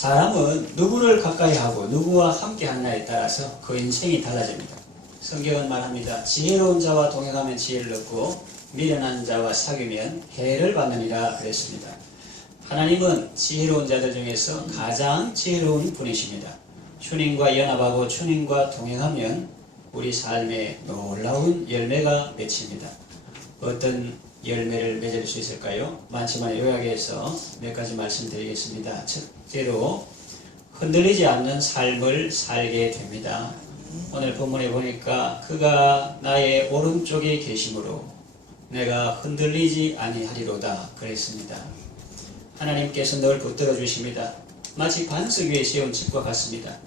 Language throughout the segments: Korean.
사람은 누구를 가까이 하고 누구와 함께 하느냐에 따라서 그 인생이 달라집니다. 성경은 말합니다. 지혜로운 자와 동행하면 지혜를 얻고 미련한 자와 사귀면 해를 받느니라 그랬습니다. 하나님은 지혜로운 자들 중에서 가장 지혜로운 분이십니다. 주님과 연합하고 주님과 동행하면 우리 삶에 놀라운 열매가 맺힙니다. 어떤 열매를 맺을 수 있을까요? 많지만 요약해서 몇 가지 말씀드리겠습니다. 첫째로 흔들리지 않는 삶을 살게 됩니다. 오늘 본문에 보니까 그가 나의 오른쪽에 계심으로 내가 흔들리지 아니하리로다 그랬습니다. 하나님께서 늘 붙들어 주십니다. 마치 반석 위에 세운 집과 같습니다.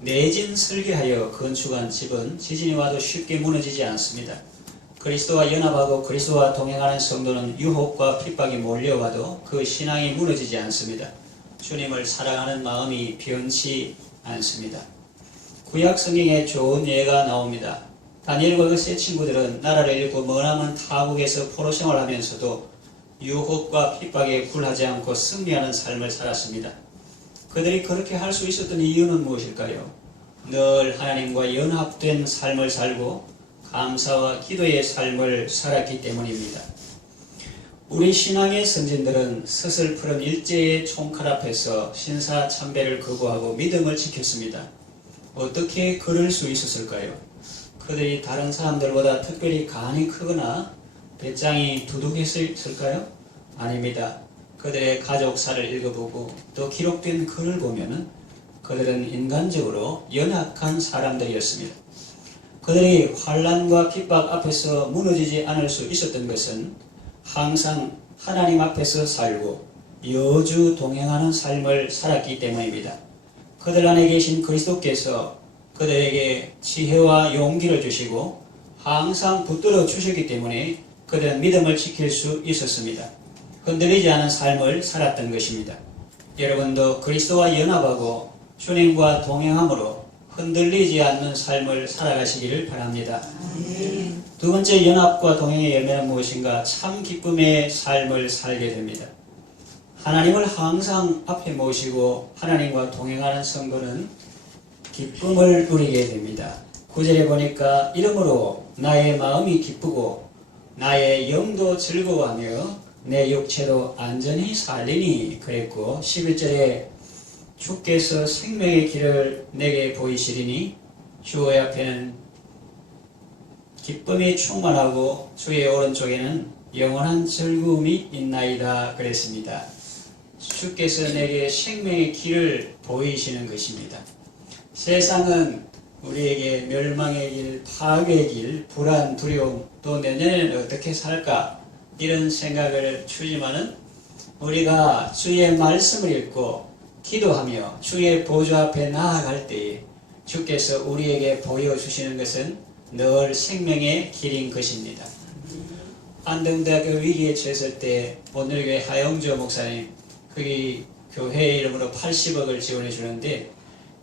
내진 설계하여 건축한 집은 지진이 와도 쉽게 무너지지 않습니다. 그리스도와 연합하고 그리스도와 동행하는 성도는 유혹과 핍박이 몰려와도 그 신앙이 무너지지 않습니다. 주님을 사랑하는 마음이 변치 않습니다. 구약 성경에 좋은 예가 나옵니다. 다니엘과 그 세 친구들은 나라를 잃고 머나먼 타국에서 포로 생활하면서도 유혹과 핍박에 굴하지 않고 승리하는 삶을 살았습니다. 그들이 그렇게 할 수 있었던 이유는 무엇일까요? 늘 하나님과 연합된 삶을 살고 감사와 기도의 삶을 살았기 때문입니다. 우리 신앙의 선진들은 서슬푸른 일제의 총칼 앞에서 신사참배를 거부하고 믿음을 지켰습니다. 어떻게 그럴 수 있었을까요? 그들이 다른 사람들보다 특별히 간이 크거나 배짱이 두둑했을까요? 아닙니다. 그들의 가족사를 읽어보고 또 기록된 글을 보면 그들은 인간적으로 연약한 사람들이었습니다. 그들이 환난과 핍박 앞에서 무너지지 않을 수 있었던 것은 항상 하나님 앞에서 살고 여주 동행하는 삶을 살았기 때문입니다. 그들 안에 계신 그리스도께서 그들에게 지혜와 용기를 주시고 항상 붙들어 주셨기 때문에 그들은 믿음을 지킬 수 있었습니다. 흔들리지 않은 삶을 살았던 것입니다. 여러분도 그리스도와 연합하고 주님과 동행함으로 흔들리지 않는 삶을 살아가시기를 바랍니다. 두 번째 연합과 동행의 열매는 무엇인가? 참 기쁨의 삶을 살게 됩니다. 하나님을 항상 앞에 모시고 하나님과 동행하는 성도는 기쁨을 누리게 됩니다. 9절에 보니까 이러므로 나의 마음이 기쁘고 나의 영도 즐거워하며 내 육체도 안전히 살리니 그랬고 11절에 주께서 생명의 길을 내게 보이시리니 주의 앞에는 기쁨이 충만하고 주의 오른쪽에는 영원한 즐거움이 있나이다 그랬습니다. 주께서 내게 생명의 길을 보이시는 것입니다. 세상은 우리에게 멸망의 길, 파괴의 길, 불안, 두려움, 또 내년에는 어떻게 살까 이런 생각을 주지만은 우리가 주의 말씀을 읽고 기도하며 주의 보좌 앞에 나아갈 때에 주께서 우리에게 보여주시는 것은 늘 생명의 길인 것입니다. 안동대학교 위기에 처했을 때 오늘교회 하영조 목사님 그게 교회 이름으로 80억을 지원해 주는데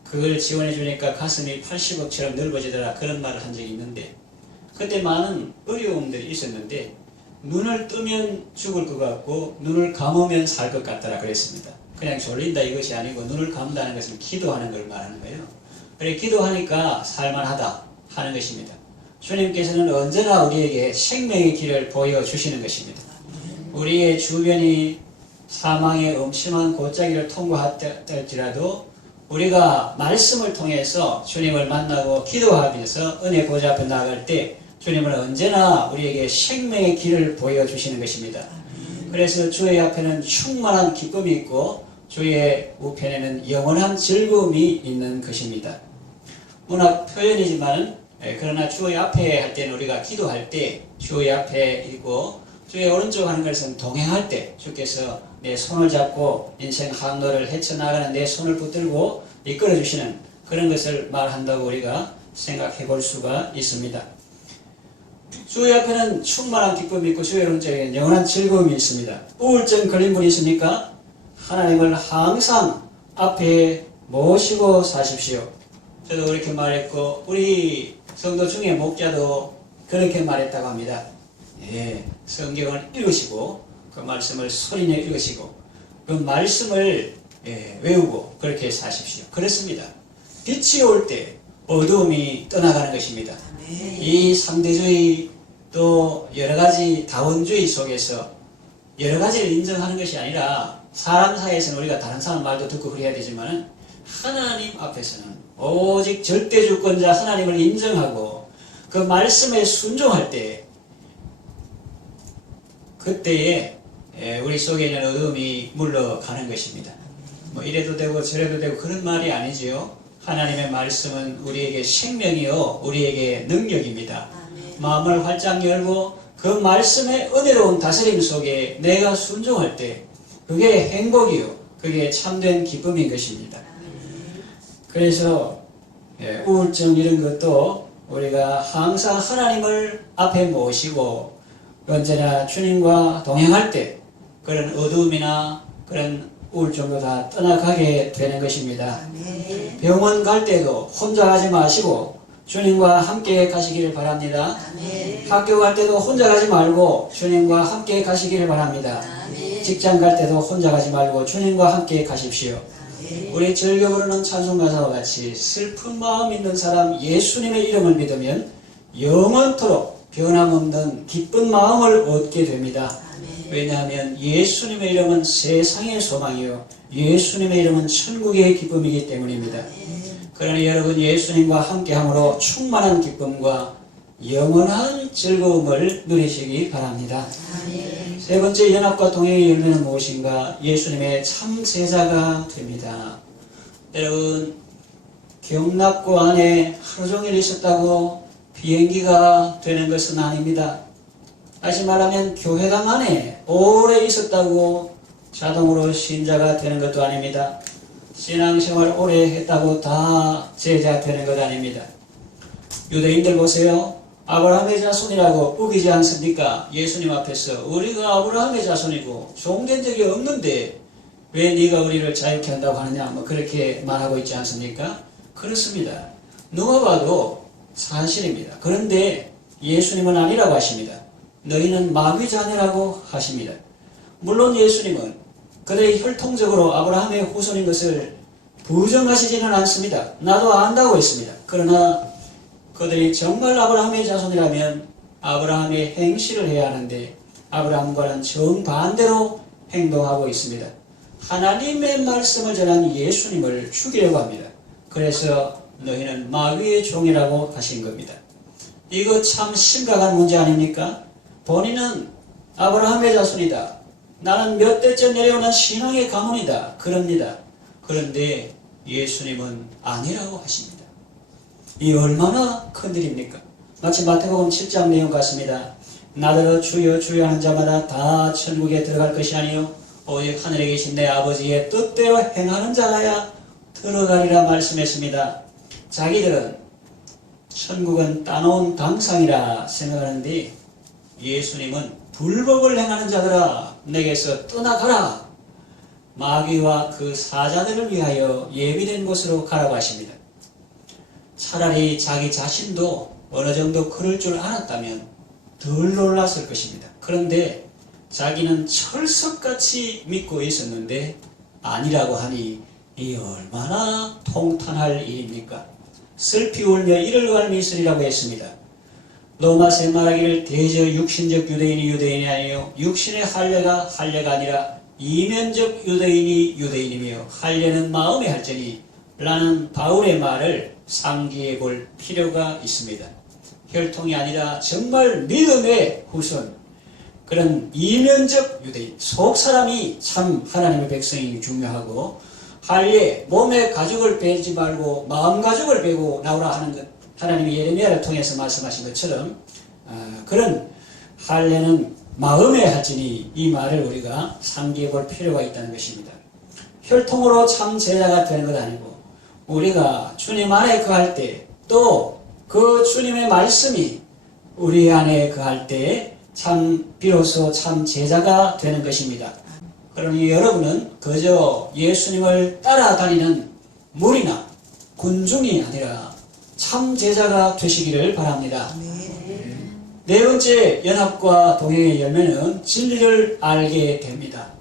그걸 지원해 주니까 가슴이 80억처럼 넓어지더라 그런 말을 한 적이 있는데 그때 많은 어려움들이 있었는데 눈을 뜨면 죽을 것 같고 눈을 감으면 살 것 같더라 그랬습니다. 그냥 졸린다 이것이 아니고 눈을 감다는 것은 기도하는 걸 말하는 거예요. 그래 기도하니까 살만하다 하는 것입니다. 주님께서는 언제나 우리에게 생명의 길을 보여주시는 것입니다. 우리의 주변이 사망의 엄심한 골짜기를 통과할지라도 우리가 말씀을 통해서 주님을 만나고 기도하면서 은혜 보좌 앞에 나아갈 때 주님은 언제나 우리에게 생명의 길을 보여주시는 것입니다. 그래서 주의 앞에는 충만한 기쁨이 있고 주의 우편에는 영원한 즐거움이 있는 것입니다. 문학 표현이지만 그러나 주의 앞에 할 때는 우리가 기도할 때 주의 앞에 있고 주의 오른쪽 하는 것은 동행할 때 주께서 내 손을 잡고 인생 항로를 헤쳐나가는 내 손을 붙들고 이끌어 주시는 그런 것을 말한다고 우리가 생각해 볼 수가 있습니다. 주의 앞에는 충만한 기쁨이 있고 주의 오른쪽에는 영원한 즐거움이 있습니다. 우울증 걸린 분이 있습니까? 하나님을 항상 앞에 모시고 사십시오. 저도 그렇게 말했고 우리 성도 중에 목자도 그렇게 말했다고 합니다. 예, 성경을 읽으시고 그 말씀을 소리내 읽으시고 그 말씀을 외우고 그렇게 사십시오. 그렇습니다. 빛이 올 때 어두움이 떠나가는 것입니다. 이 상대주의 또 여러가지 다원주의 속에서 여러가지를 인정하는 것이 아니라 사람 사이에서는 우리가 다른 사람 말도 듣고 그래야 되지만 하나님 앞에서는 오직 절대주권자 하나님을 인정하고 그 말씀에 순종할 때 그때에 우리 속에 있는 어둠이 물러가는 것입니다. 뭐 이래도 되고 저래도 되고 그런 말이 아니지요. 하나님의 말씀은 우리에게 생명이요 우리에게 능력입니다. 마음을 활짝 열고 그 말씀의 은혜로운 다스림 속에 내가 순종할 때 그게 행복이요 그게 참된 기쁨인 것입니다. 그래서 우울증 이런 것도 우리가 항상 하나님을 앞에 모시고 언제나 주님과 동행할 때 그런 어두움이나 그런 우울증도 다 떠나가게 되는 것입니다. 병원 갈 때도 혼자 가지 마시고 주님과 함께 가시기를 바랍니다. 학교 갈 때도 혼자 가지 말고 주님과 함께 가시기를 바랍니다. 직장 갈 때도 혼자 가지 말고 주님과 함께 가십시오. 우리 즐겨 부르는 찬송가사와 같이 슬픈 마음 있는 사람 예수님의 이름을 믿으면 영원토록 변함없는 기쁜 마음을 얻게 됩니다. 왜냐하면 예수님의 이름은 세상의 소망이요 예수님의 이름은 천국의 기쁨이기 때문입니다. 그러니 여러분 예수님과 함께함으로 충만한 기쁨과 영원한 즐거움을 누리시기 바랍니다. 세 번째 연합과 동행의 열매는 무엇인가? 예수님의 참 제자가 됩니다. 여러분 경납고 안에 하루 종일 있었다고 비행기가 되는 것은 아닙니다. 다시 말하면 교회당 안에 오래 있었다고 자동으로 신자가 되는 것도 아닙니다. 신앙생활 오래 했다고 다 제자 되는 것 아닙니다. 유대인들 보세요. 아브라함의 자손이라고 우기지 않습니까? 예수님 앞에서 우리가 아브라함의 자손이고 종된 적이 없는데 왜 네가 우리를 자유케 한다고 하느냐 뭐 그렇게 말하고 있지 않습니까? 그렇습니다. 누가 봐도 사실입니다. 그런데 예수님은 아니라고 하십니다. 너희는 마귀 자녀라고 하십니다. 물론 예수님은 그들이 혈통적으로 아브라함의 후손인 것을 부정하시지는 않습니다. 나도 안다고 했습니다. 그러나 그들이 정말 아브라함의 자손이라면 아브라함의 행실을 해야 하는데 아브라함과는 정반대로 행동하고 있습니다. 하나님의 말씀을 전한 예수님을 죽이려고 합니다. 그래서 너희는 마귀의 종이라고 하신 겁니다. 이거 참 심각한 문제 아닙니까? 본인은 아브라함의 자손이다. 나는 몇 대째 내려오는 신앙의 가문이다. 그럽니다. 그런데 예수님은 아니라고 하십니다. 이 얼마나 큰 일입니까? 마치 마태복음 7장 내용 같습니다. 나더러 주여 주여 하는 자마다 다 천국에 들어갈 것이 아니요 오직 하늘에 계신 내 아버지의 뜻대로 행하는 자라야 들어가리라 말씀했습니다. 자기들은 천국은 따놓은 당상이라 생각하는데 예수님은 불법을 행하는 자들아 내게서 떠나가라. 마귀와 그 사자들을 위하여 예비된 곳으로 가라고 하십니다. 차라리 자기 자신도 어느 정도 그럴 줄 알았다면 덜 놀랐을 것입니다. 그런데 자기는 철석같이 믿고 있었는데 아니라고 하니 이 얼마나 통탄할 일입니까? 슬피 울며 이를 갈미 있으리라고 했습니다. 로마서 말하기를 대저 육신적 유대인이 유대인이 아니요 육신의 할례가 할례가 아니라 이면적 유대인이 유대인이며 할례는 마음의 할전이 라는 바울의 말을 상기해 볼 필요가 있습니다. 혈통이 아니라 정말 믿음의 후손 그런 이면적 유대인 속사람이 참 하나님의 백성이 중요하고 할례 몸의 가죽을 빼지 말고 마음 가죽을 빼고 나오라 하는 것 하나님이 예레미야를 통해서 말씀하신 것처럼 그런 할례는 마음의 할지니 이 말을 우리가 상기해 볼 필요가 있다는 것입니다. 혈통으로 참 제자가 되는 것 아니고 우리가 주님 안에 거할 때 또 그 주님의 말씀이 우리 안에 거할 때 참 비로소 참 제자가 되는 것입니다. 그러니 여러분은 그저 예수님을 따라다니는 무리나 군중이 아니라 참 제자가 되시기를 바랍니다. 네 번째 연합과 동행의 열매는 진리를 알게 됩니다.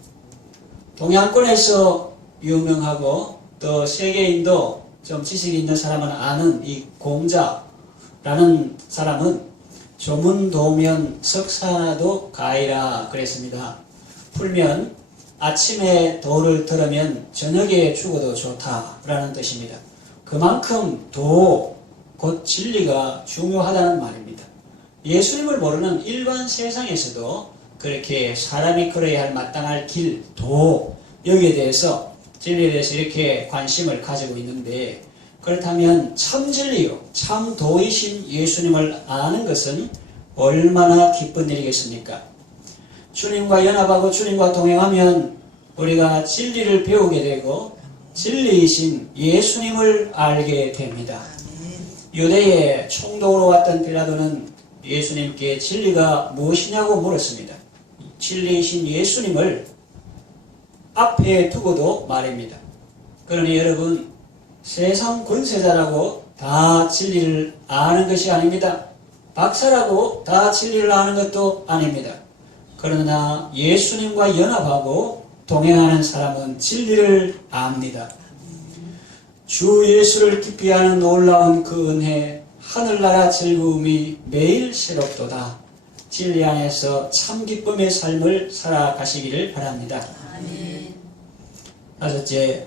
동양권에서 유명하고 또 세계인도 좀 지식이 있는 사람은 아는 이 공자라는 사람은 조문도면 석사도 가이라 그랬습니다. 풀면 아침에 도를 들으면 저녁에 죽어도 좋다라는 뜻입니다. 그만큼 도, 곧 진리가 중요하다는 말입니다. 예수님을 모르는 일반 세상에서도 그렇게 사람이 걸어야 할 마땅할 길, 도, 여기에 대해서 진리에 대해서 이렇게 관심을 가지고 있는데, 그렇다면 참 진리요, 참 도이신 예수님을 아는 것은 얼마나 기쁜 일이겠습니까? 주님과 연합하고 주님과 동행하면 우리가 진리를 배우게 되고 진리이신 예수님을 알게 됩니다. 유대에 총독으로 왔던 빌라도는 예수님께 진리가 무엇이냐고 물었습니다. 진리이신 예수님을 앞에 두고도 말입니다. 그러니 여러분, 세상 권세자라고 다 진리를 아는 것이 아닙니다. 박사라고 다 진리를 아는 것도 아닙니다. 그러나 예수님과 연합하고 동행하는 사람은 진리를 압니다. 주 예수를 깊이 아는 놀라운 그 은혜, 하늘나라 즐거움이 매일 새롭도다. 진리 안에서 참 기쁨의 삶을 살아가시기를 바랍니다. 아멘. 다섯째,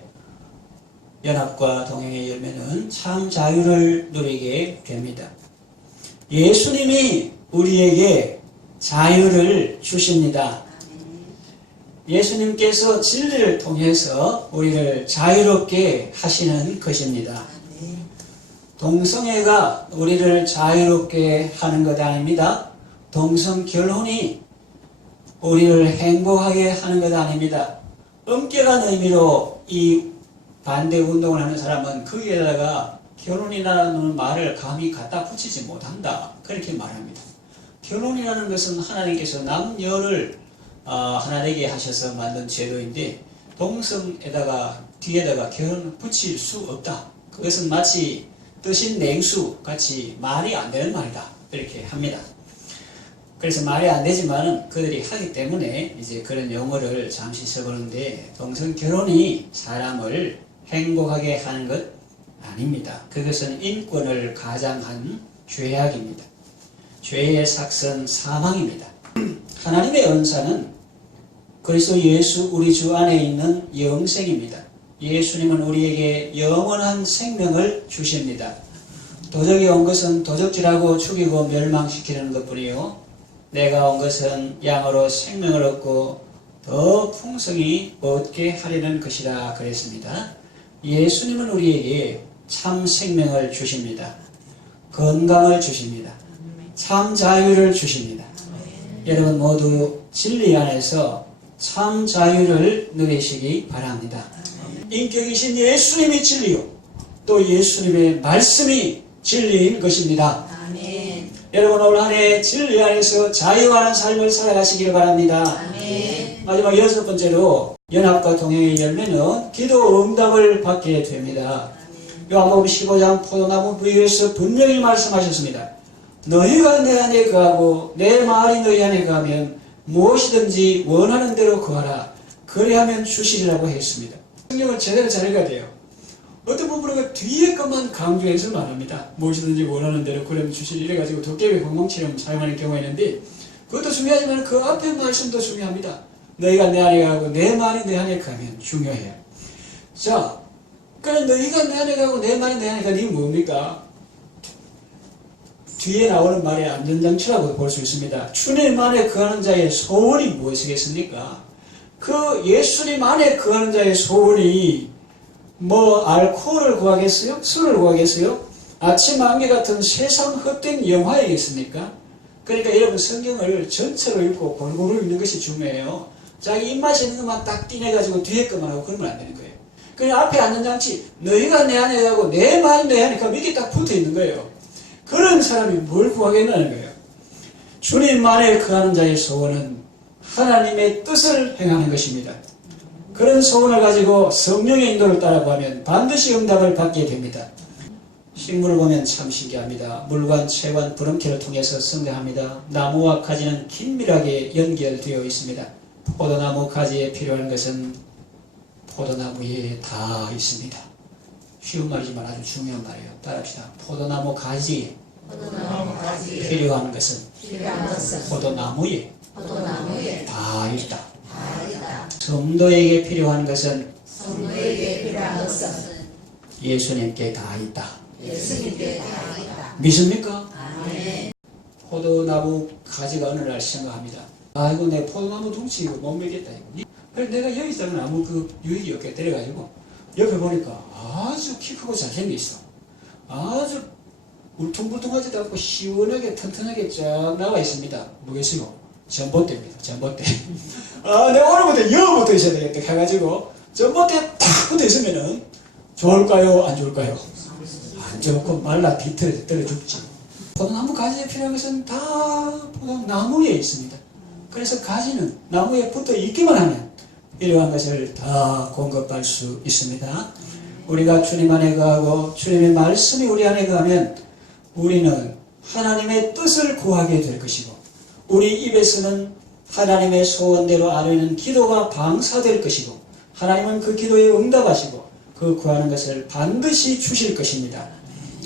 연합과 동행의 열매는 참 자유를 누리게 됩니다. 예수님이 우리에게 자유를 주십니다. 예수님께서 진리를 통해서 우리를 자유롭게 하시는 것입니다. 동성애가 우리를 자유롭게 하는 것 아닙니다. 동성 결혼이 우리를 행복하게 하는 것 아닙니다. 엄격한 의미로 이 반대 운동을 하는 사람은 거기에다가 결혼이라는 말을 감히 갖다 붙이지 못한다, 그렇게 말합니다. 결혼이라는 것은 하나님께서 남녀를 하나 되게 하셔서 만든 제도인데, 동성에다가 뒤에다가 결혼을 붙일 수 없다. 그것은 마치 뜨신 냉수 같이 말이 안 되는 말이다, 이렇게 합니다. 그래서 말이 안 되지만은 그들이 하기 때문에 이제 그런 용어를 잠시 써보는데, 동성 결혼이 사람을 행복하게 하는 것 아닙니다. 그것은 인권을 가장한 죄악입니다. 죄의 삭선 사망입니다. 하나님의 은사는 그리스도 예수 우리 주 안에 있는 영생입니다. 예수님은 우리에게 영원한 생명을 주십니다. 도적이 온 것은 도적질하고 죽이고 멸망시키는 것뿐이요, 내가 온 것은 양으로 생명을 얻고 더 풍성히 얻게 하려는 것이라 그랬습니다. 예수님은 우리에게 참 생명을 주십니다. 건강을 주십니다. 참 자유를 주십니다. 여러분 모두 진리 안에서 참 자유를 누리시기 바랍니다. 인격이신 예수님이 진리요, 또 예수님의 말씀이 진리인 것입니다. 아멘. 여러분 올 한 해 진리 안에서 자유하는 삶을 살아가시길 바랍니다. 아멘. 마지막 여섯 번째로 연합과 동행의 열매는 기도 응답을 받게 됩니다. 요한복음 15장 포도나무 부위에서 분명히 말씀하셨습니다. 너희가 내 안에 거하고 내 말이 너희 안에 거하면 무엇이든지 원하는 대로 구하라. 그리하면 주시리라고 했습니다. 성경을 제대로 잘 읽어야 돼요. 어떤 부분은 뒤에 것만 강조해서 말합니다. 무엇이든지 원하는 대로 그러면 주시리, 이래가지고 도깨비 공공처럼 사용하는 경우가 있는데, 그것도 중요하지만 그 앞에 말씀도 중요합니다. 너희가 내 안에 가고 내 말이 내 안에 가면 중요해요. 자, 그러니까 너희가 내 안에 가고 내 말이 내 안에 가는 이게 뭡니까? 뒤에 나오는 말의 안전장치라고 볼 수 있습니다. 주님 안에 거하는 자의 소원이 무엇이겠습니까? 그 예수님 안에 거하는 자의 소원이 뭐 알코올을 구하겠어요? 술을 구하겠어요? 아침 안개 같은 세상 헛된 영화이겠습니까? 그러니까 여러분 성경을 전체로 읽고 골고루 읽는 것이 중요해요. 자기 입맛에 있는 것만 딱 띠내가지고 뒤에 것만 하고 그러면 안 되는 거예요. 그냥 앞에 안전장치, 너희가 내 안에 가고 내 말이 내 안에 가면 이게 딱 붙어 있는 거예요. 그런 사람이 뭘 구하겠다는 거예요. 주님 안에 거하는 자의 소원은 하나님의 뜻을 행하는 것입니다. 그런 소원을 가지고 성령의 인도를 따라 구하면 반드시 응답을 받게 됩니다. 식물을 보면 참 신기합니다. 물관, 채관, 부름키를 통해서 성장합니다. 나무와 가지는 긴밀하게 연결되어 있습니다. 포도나무 가지에 필요한 것은 포도나무에 다 있습니다. 쉬운 말이지만 아주 중요한 말이에요. 따라합시다. 포도나무 가지에 필요한 것은 포도나무에 다 있다. 성도에게 필요한 것은 예수님께 다 있다. 믿습니까? 포도나무 가지가 어느 날 생각합니다. 아이고 내 포도나무 둥치 이거 못 먹겠다. 그래서 내가 여기 있다면 아무 그 유익이 없게 데려가지고 옆에 보니까 아주 키 크고 잘생겼어. 아주 울퉁불퉁하지도 않고 시원하게 튼튼하게 쫙 나와 있습니다. 뭐겠어요? 전봇대입니다. 전봇대. 아, 내가 오늘부터 여부터 있어야 되겠다 해가지고 전봇대에 탁 붙어 있으면은 좋을까요? 안 좋을까요? 안 좋고 말라 비틀어 죽지. 포도나무 가지에 필요한 것은 다 포도나무에 있습니다. 그래서 가지는 나무에 붙어 있기만 하면 필요한 것을 다 공급할 수 있습니다. 우리가 주님 안에 거하고 주님의 말씀이 우리 안에 거하면 우리는 하나님의 뜻을 구하게 될 것이고 우리 입에서는 하나님의 소원대로 아뢰는 기도가 방사될 것이고 하나님은 그 기도에 응답하시고 그 구하는 것을 반드시 주실 것입니다.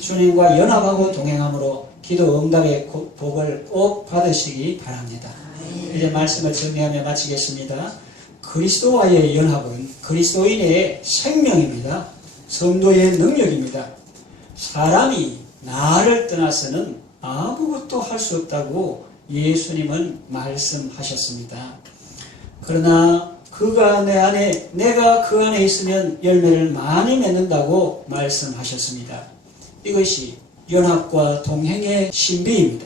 주님과 연합하고 동행함으로 기도 응답의 복을 꼭 받으시기 바랍니다. 이제 말씀을 정리하며 마치겠습니다. 그리스도와의 연합은 그리스도인의 생명입니다. 성도의 능력입니다. 사람이 나를 떠나서는 아무것도 할 수 없다고 예수님은 말씀하셨습니다. 그러나 그가 내 안에, 내가 그 안에 있으면 열매를 많이 맺는다고 말씀하셨습니다. 이것이 연합과 동행의 신비입니다.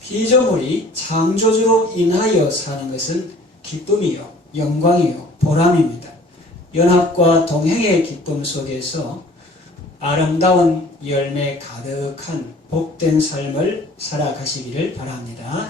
피조물이 창조주로 인하여 사는 것은 기쁨이요, 영광이요, 보람입니다. 연합과 동행의 기쁨 속에서 아름다운 열매 가득한 복된 삶을 살아가시기를 바랍니다.